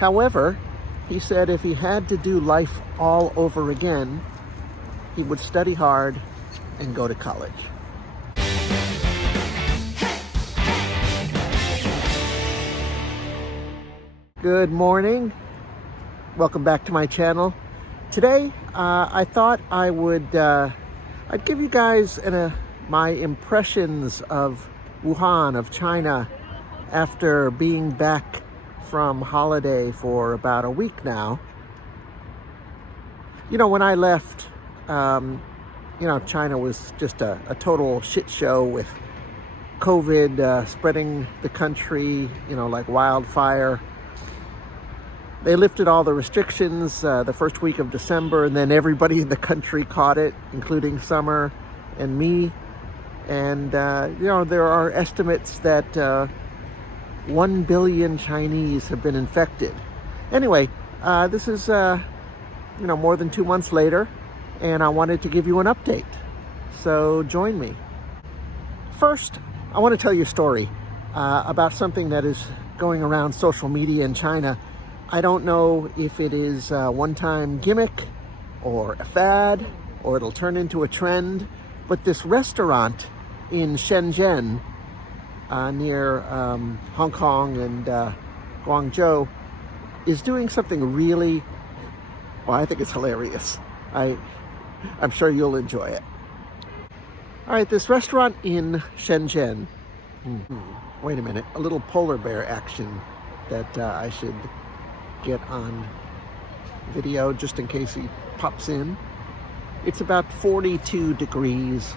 However, he said if he had to do life all over again, he would study hard and go to college. Good morning. Welcome back to my channel. Today, I thought I'd give you guys my impressions of Wuhan, of China, after being back from holiday for about a week now. You know, when I left, China was just a total shit show with COVID spreading the country, like wildfire. They lifted all the restrictions the first week of December, and then everybody in the country caught it, including Summer and me. And, there are estimates that 1 billion Chinese have been infected. Anyway, this is, more than 2 months later, and I wanted to give you an update. So join me. First, I want to tell you a story about something that is going around social media in China. I don't know if it is a one-time gimmick or a fad, or it'll turn into a trend, but this restaurant in Shenzhen, near Hong Kong and Guangzhou, is doing something really, I think it's hilarious. I'm sure you'll enjoy it. All right, this restaurant in Shenzhen. Wait a minute, a little polar bear action that I should get on video just in case he pops in. It's about 42 degrees.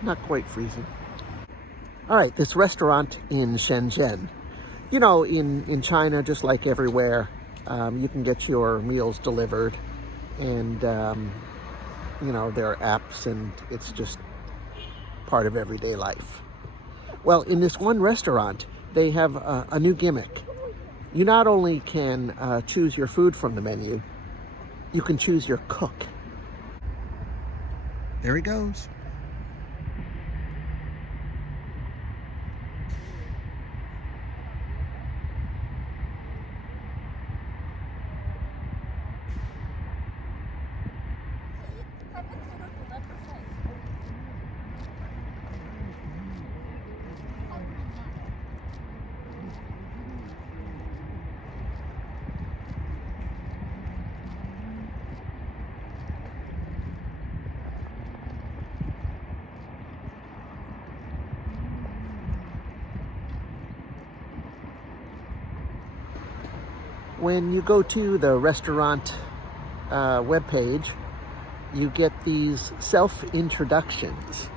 Not quite freezing. All right, this restaurant in Shenzhen. In China, just like everywhere, you can get your meals delivered, and there are apps, and it's just part of everyday life. Well, in this one restaurant, they have a new gimmick. You not only can choose your food from the menu, you can choose your cook. There he goes. When you go to the restaurant webpage, you get these self-introductions.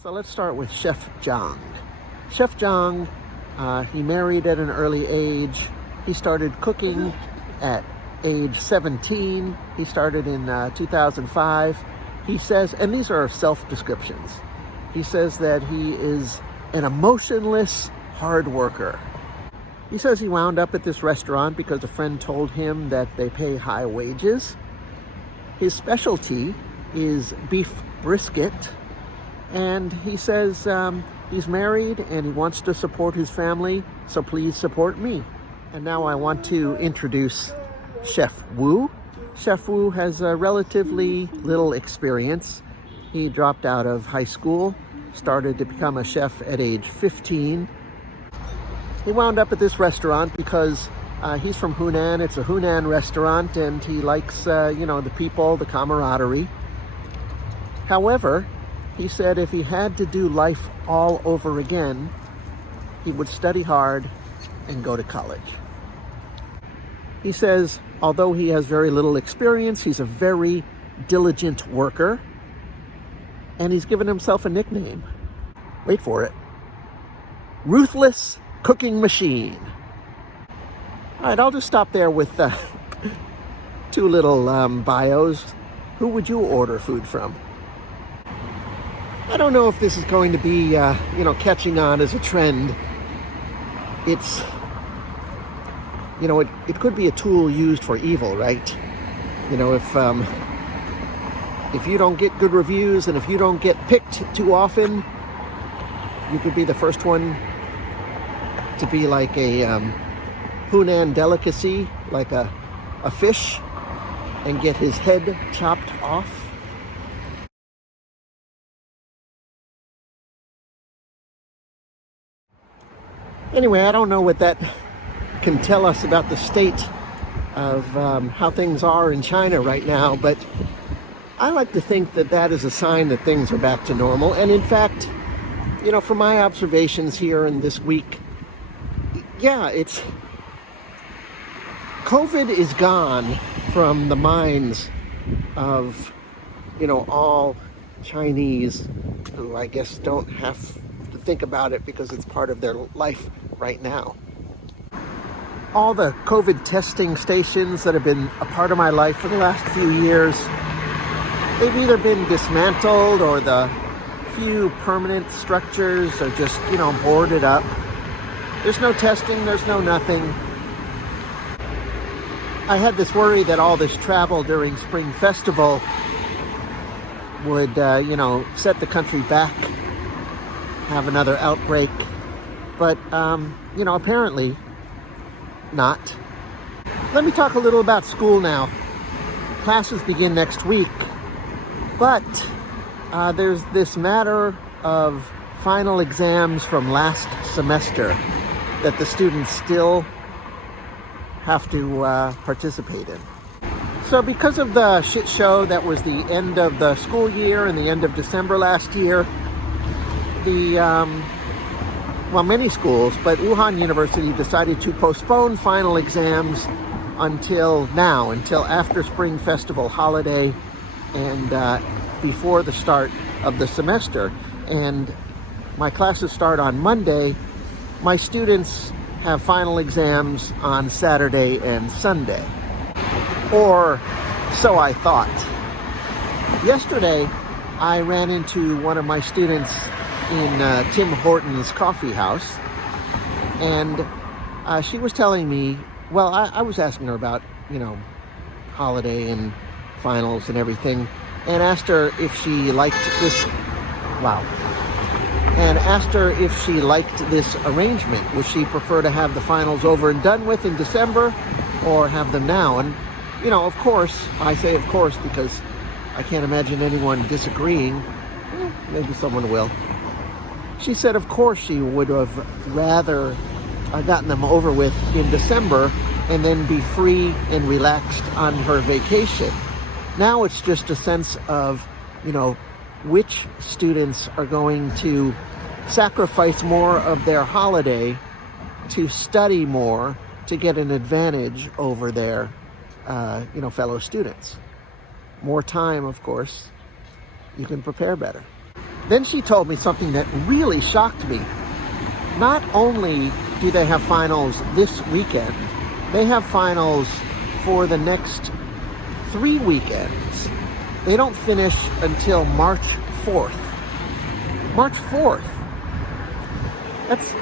So let's start with Chef Zhang. Chef Zhang, he married at an early age. He started cooking at age 17. He started in 2005. He says, and these are self-descriptions, he says that he is an emotionless hard worker. He says he wound up at this restaurant because a friend told him that they pay high wages. His specialty is beef brisket, and he says he's married and he wants to support his family, so please support me. And now I want to introduce Chef Wu. Chef Wu has relatively little experience. He dropped out of high school, started to become a chef at age 15. He wound up at this restaurant because he's from Hunan. It's a Hunan restaurant, and he likes, the people, the camaraderie. However, he said if he had to do life all over again, he would study hard and go to college. He says, although he has very little experience, he's a very diligent worker, and he's given himself a nickname. Wait for it. Ruthless Cooking Machine. All right, I'll just stop there with two little bios. Who would you order food from? I don't know if this is going to be, catching on as a trend. It's, it could be a tool used for evil, right? If if you don't get good reviews and if you don't get picked too often, you could be the first one to be like a Hunan delicacy, like a fish, and get his head chopped off. Anyway, I don't know what that can tell us about the state of how things are in China right now, but I like to think that that is a sign that things are back to normal. And in fact, you know, from my observations here in this week, yeah, COVID is gone from the minds of, you know, all Chinese who I guess don't have to think about it because it's part of their life right now. All the COVID testing stations that have been a part of my life for the last few years, they've either been dismantled or the few permanent structures are just, you know, boarded up. There's no testing, there's no nothing. I had this worry that all this travel during Spring Festival would, you know, set the country back, have another outbreak. But, you know, apparently not. Let me talk a little about school now. Classes begin next week, but there's this matter of final exams from last semester that the students still have to participate in. So because of the shit show that was the end of the school year and the end of December last year, well, many schools, but Wuhan University decided to postpone final exams until now, until after Spring Festival holiday and before the start of the semester. And my classes start on Monday. My students have final exams on Saturday and Sunday. Or so I thought. Yesterday, I ran into one of my students in Tim Hortons coffee house, and she was telling me, well, I was asking her about, you know, holiday and finals and everything, and asked her if she liked this, and asked her if she liked this arrangement. Would she prefer to have the finals over and done with in December or have them now? And, you know, of course, I say of course because I can't imagine anyone disagreeing. Maybe someone will. She said, of course, she would have rather gotten them over with in December and then be free and relaxed on her vacation. Now it's just a sense of, you know, which students are going to sacrifice more of their holiday to study more to get an advantage over their, you know, fellow students. More time, of course, you can prepare better. Then she told me something that really shocked me. Not only do they have finals this weekend, they have finals for the next 3 weekends. They don't finish until March 4th. March 4th. That's,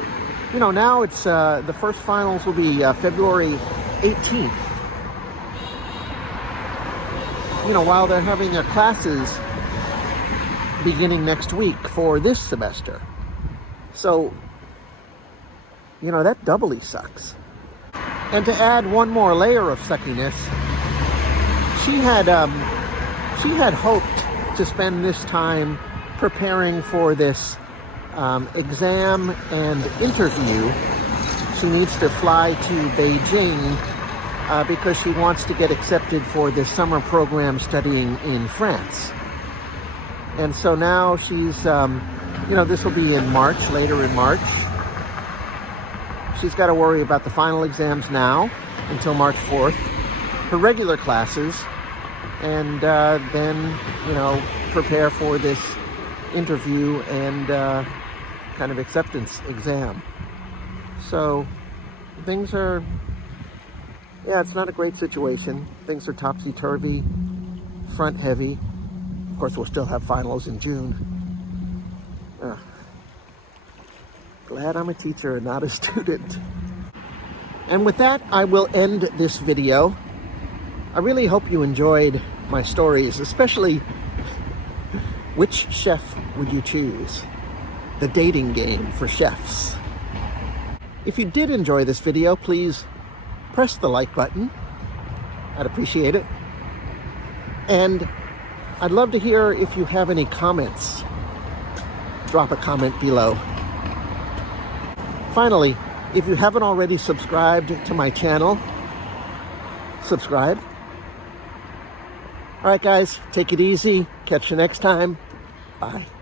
you know, now it's, the first finals will be February 18th. You know, while they're having their classes beginning next week for this semester. So, you know, that doubly sucks. And to add one more layer of suckiness, she had hoped to spend this time preparing for this exam and interview. She needs to fly to Beijing because she wants to get accepted for this summer program studying in France. And so now she's, you know, this will be in March, later in March. She's got to worry about the final exams now until March 4th, her regular classes, and then, you know, prepare for this interview and kind of acceptance exam. So things are, yeah, it's not a great situation. Things are topsy-turvy, front-heavy. Of course, we'll still have finals in June. Glad I'm a teacher and not a student. And with that, I will end this video. I really hope you enjoyed my stories, especially Which chef would you choose? The dating game for chefs. If you did enjoy this video, please press the like button. I'd appreciate it. And I'd love to hear if you have any comments. Drop a comment below. Finally, if you haven't already subscribed to my channel, subscribe. All right, guys, take it easy. Catch you next time. Bye.